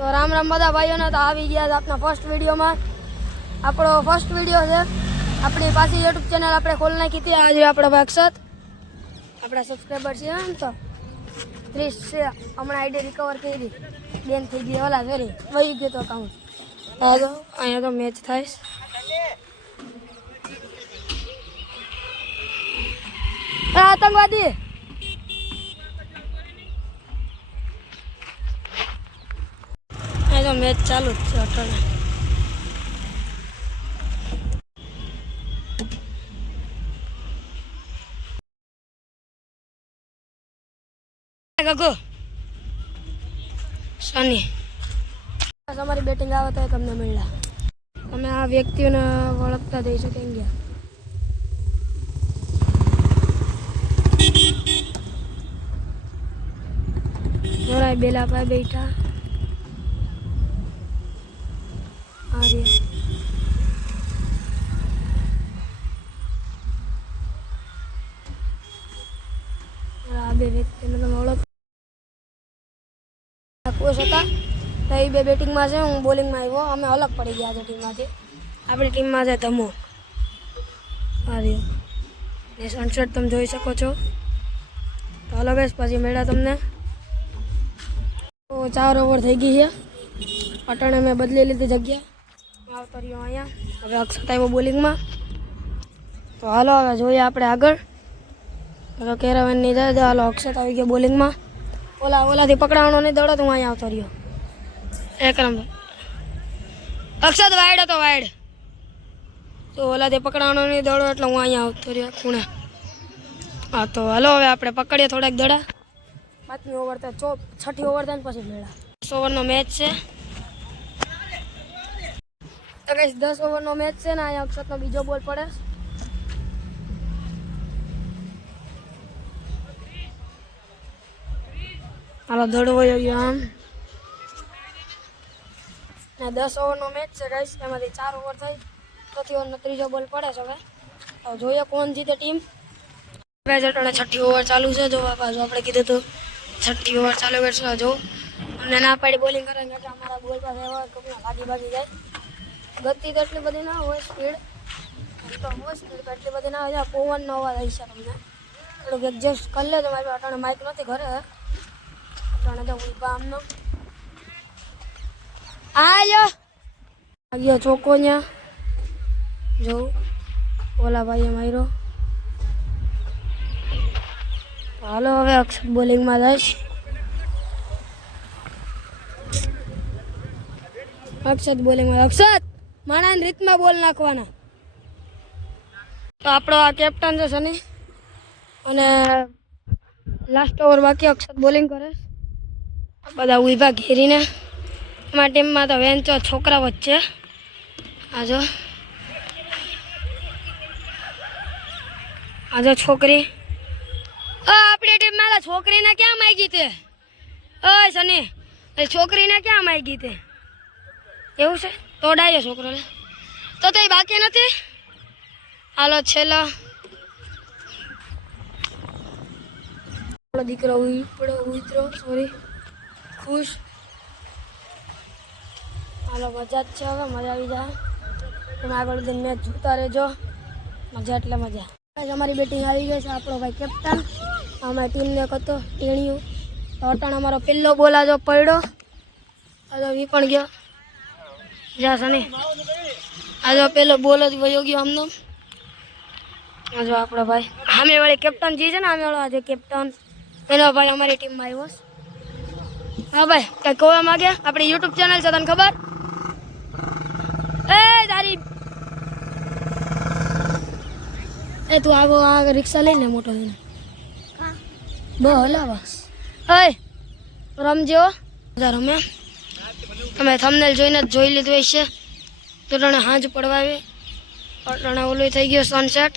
તો રામ રામ બધા ભાઈઓને તો આવી ગયા છે આપણા ફર્સ્ટ વિડીયોમાં. આપણો ફર્સ્ટ વિડીયો છે. આપણી પાછી યુટ્યુબ ચેનલ આપણે ખોલી નાખી હતી. આજે આપણો ભાઈ અક્ષત આપણા સબસ્ક્રાઈબર છે ને તો 30 છે. હમણાં આઈડી રિકવર કરી બેન થઈ ગઈ ઓલા ફેરી વહી ગયો તો અકાઉન્ટ. અહીંયા તો મેચ થાય આતંકવાદી તો મેચ ચાલુ જ છે અટણે. ગગો સની અમારી બેટિંગ આવે તો તમને મળ્યા. તમે આ વ્યક્તિઓને ઓળખતા થઈ શકે ગયા. જોરાય બેલા પાસે બેઠા આ બે વ્યક્તિને તમે ઓળખ કોચ હતા તો એ બે બેટિંગમાં છે. હું બોલિંગમાં આવ્યો. અમે અલગ પડી ગયા છે ટીમમાંથી. આપણી ટીમમાં છે ધમો આ રહ્યો એ સનસેટ તમે જોઈ શકો છો. તો હલો બેસ પછી મેળા તમને. તો 4 ઓવર થઈ ગઈ છે. અટાણે મેં બદલી લીધી જગ્યા. આવતો રહ્યો અહીંયા. હવે અક્ષત આવ્યો બોલિંગમાં. તો હાલો હવે જોઈએ આપણે આગળ. હવે કેરાવન નહીં જાય. હાલો અક્ષત આવી ગયો બોલિંગમાં. ઓલાથી પકડાવાનો નહીં દોડો તો હું અહીંયા આવતો રહ્યો. એક નંબર અક્ષત વાઈડ હતો વાઈડ. તો ઓલાથી પકડાવાનો નહીં દોડો એટલે હું અહીંયા આવતો રહ્યો ખૂણે. હા તો હાલો હવે આપણે પકડીએ થોડાક દડા. 5મી ઓવર તો 6ઠી ઓવર થાય ને પછી મેળા. 10 ઓવરનો મેચ છે. તો કઈ 10 ઓવરનો મેચ છે ને અહીંયા અક્ષતનો બીજો બોલ પડે. હાલો દડો વયો ગયો આમ. ને 10 ઓવરનો મેચ છે ગાઈસ. એમાંથી 4 ઓવર થઈ. ચોથી ઓવરનો ત્રીજો બોલ પડે છે. હવે તો જોઈએ કોણ જીતે ટીમ. અટાણે 6ઠી ઓવર ચાલુ છે. જો બાપા જો આપણે કીધું હતું 6ઠી ઓવર ચાલુ કરશે. જો અમને ના પાડી બોલિંગ કરે એટલે અમારા બોલ પાસે એવા કપડા ભાગી જાય. ગતિ તો એટલી બધી ના હોય. સ્પીડ તો હોય સ્પીડ તો એટલી બધી ના હોય. પવનનો અવાજ આવી છે તમને. થોડુંક એડજસ્ટ કરી લે. તમારી અટાણે માઇક નથી ઘરે. અટાણે તો ઉભા આમનો આ ગયો ચોકો ત્યાં. જો ઓલા ભાઈએ માર્યો. હાલો હવે અક્ષત બોલિંગમાં જઈશ. અક્ષત બોલિંગમાં. અક્ષત માણાની રીતમાં બોલ નાખવાના. તો આપણો આ કેપ્ટન છે સની. અને લાસ્ટ ઓવર બાકી. અક્ષત બોલિંગ કરે. બધા ઉભા ઘેરીને. અમારી ટીમમાં તો વેન્ચો છોકરા વચ્ચે આજો છોકરી. આપણી ટીમમાં છોકરીને ક્યાં માગી તે? ઓય સની છોકરીને ક્યાં માગી તે? એવું છે તોડાયો છોકરો તો એ બાકી નથી. હાલો છેલ્લો દીકરો ઉતરો સોરી ખુશ. હાલો મજા જ છે. હવે મજા આવી જાય. તમે આગળ જઈને મેચ જોતા રહેજો. મજા એટલે મજા. અમારી બેટિંગ આવી ગઈ છે. આપણો ભાઈ કેપ્ટન. અમારી ટીમને કતો ટેણિયું. અટાણ અમારો પહેલો બોલ આજો પડ્યો. આજો વી પણ ગયો. જા સની આજો પહેલો બોલ જ વયો ગયો આમનો. આજો આપણો ભાઈ સામે વાળી કેપ્ટન જે છે ને સામે વાળો આજે કેપ્ટન એનો ભાઈ અમારી ટીમમાં આવ્યો. હા ભાઈ કઈ કહેવા માંગે? આપણી યુટ્યુબ ચેનલ છે તને ખબર? તારી તું આવો આ રિક્ષા લઈને મોટો લઈને બહુ હલાવા. રમજો રમે. તમે થંબનેલ જોઈને જ જોઈ લીધું હશે. તો તને હાંજ પડવા આવી. અટાણે ઓલું થઈ ગયો સનસેટ.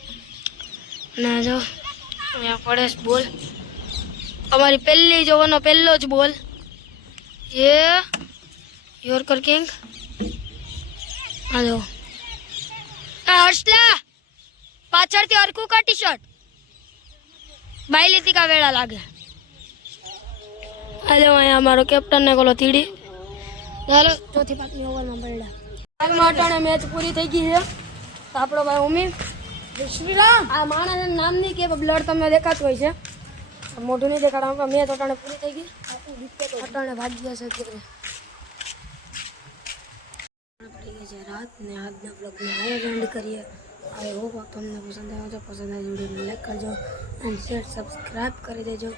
ને જો અહીંયા પડે બોલ. અમારી પહેલી જોવાનો પહેલો જ બોલ. Yorker king. હાલો હર્ષલા પાછળથી હરકું કા ટી શર્ટ બાયલીથી કા વેળા લાગે. હાલો અહીંયા અમારો કેપ્ટન ને કોલો તીડી ચાલો ચોથી પાંચમી ઓવરમાં પડ્યા હાલમાં અટાણે મેચ પૂરી થઈ ગઈ છે તો આપણો ભાઈ ઉમી શ્રીરામ આ માણસનું નામ નહીં કે બ્લડ તમને દેખાતું હોય છે મોઢું નહીં દેખાડવા મેચ અટાણે પૂરી થઈ ગઈ અટાણે ભાગ્ય છે કે પડી ગઈ છે રાત ને આજના બ્લોગને આયોજન કરીએ આઈ હોપ તમને પસંદ આવ્યો તો પસંદ આવે વિડીયોને લાઈક કરજો અને શેર સબસ્ક્રાઈબ કરી દેજો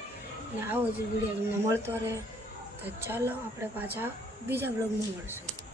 અને આવો જ વિડીયો તમને મળતો રહે તો ચાલો આપણે પાછા બીજા બ્લોગમાં મળશું.